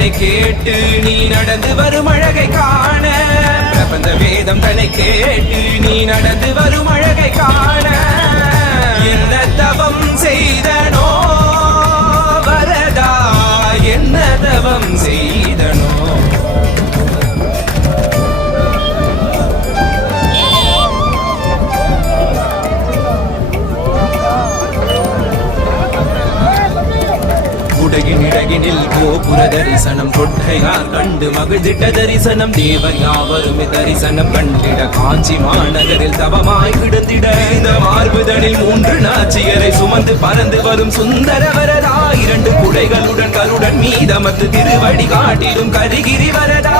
தனை கேட்டு நீ நடந்து வரும் அழகை காண பிரபந்த வேதம் தனை கேட்டு நீ நடந்து வரும் அழகை காண என்ன தவம் செய்தனோ வரதா என்ன தவம் செய்தனோ உலகினில் கோபுர தரிசனம் கொட்டையார் கண்டு மகிழ்ந்திட்ட தரிசனம் தேவர் யாவருமே தரிசனம் கண்டிட காஞ்சி மாநகரில் தவமாய் கிடந்திட இந்த மார்புதனில் 3 நாச்சியரை சுமந்து பறந்து வரும் சுந்தர வரதா 2 குடைகளுடன் கருடன் மீதமர்ந்து திருவடி காட்டிடும் கரிகிரி வரதா